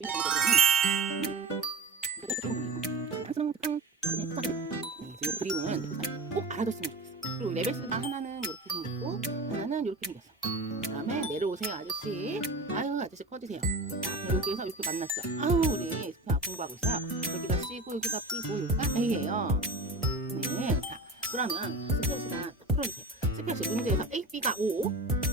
이 그림은 꼭 알아뒀으면 좋겠어. 그리고 레벨스가 하나는 이렇게 생겼고 하나는 이렇게 생겼어. 그다음에 내려오세요 아저씨. 아유 아저씨 커지세요. 자 그럼 여기에서 이렇게 만났죠. 아유 우리 공부하고 있어요. 여기가 C고 여기가 B고 여기가 A예요. 네. 자 그러면 스페어시가 딱 풀어주세요. 스페어시 문제에서 A, B가 5.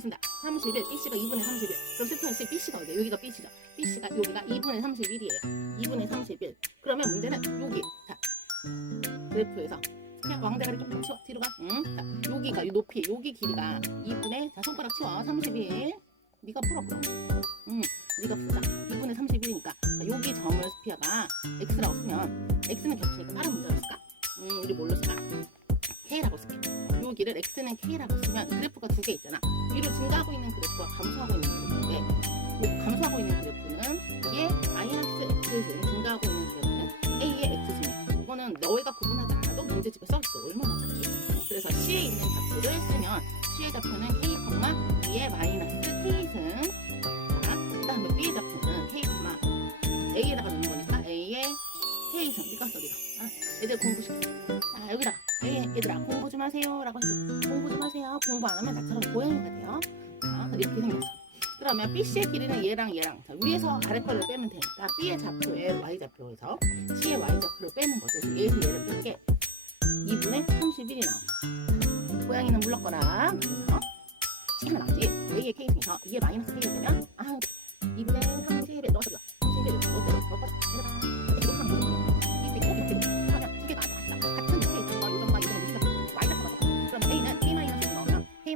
2분의 아잘 쓴다. 31. B 씨가 2분의 31. 그럼 스페어 씨 B 씨가 어디야? 여기가 B 씨죠. B 씨가 여기가 2분의 31이에요. 2분의 31. 그러면 문제는 여기. 자 그래프에서 그냥 왕대가리 조금 치워 뒤로 가. 응. 자 여기가 이 높이 여기 길이가 2분의 자 손가락 치워 31. 네가 풀어 그럼. 응. 네가 풀자. 2분의 31이니까 자, 여기 점을 스피어가 x라고 쓰면 x는 겹치니까 다른 문자로 쓸까? 음 우리 뭘로 쓸까? 여기를 x는 k라고 쓰면 그래프가 두 개 있잖아. 위로 증가하고 있는 그래프와 감소하고 있는 그래프인데 요 감소하고 있는 그래프는 얘 마이너스 x승 증가하고 있는 그래프는 a의 x승. 이거는 너희가 구분하지 않아도 문제집에 써 있어. 얼마나 작지? 그래서 C에 있는 좌표를 쓰면 C의 좌표는 k, 2의 마이너스 k승. 자, 그다음에 B의 좌표는 k, A에다가 네가 써, 네가. 아, 애들 공부 시켜. 자, 여기다가 A 얘들아 공부 좀 하세요 라고 해줘. 공부 좀 하세요. 공부 안 하면 나처럼 고양이가 돼요. 자, 이렇게 생겼어. 그러면 BC의 길이는 얘랑 얘랑 자, 위에서 아래 거를 빼면 되니까 B의 좌표에 Y 좌표에서 C의 Y 좌표를 빼는 거죠. 얘에서 얘를 뺀게 2분의 31이 나옵니다. 고양이는 물렀거나 그래서 C가 나오지. A의 중에서 2의 마이너스 K가 되면 아 2분의 31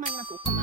같다. 같은 K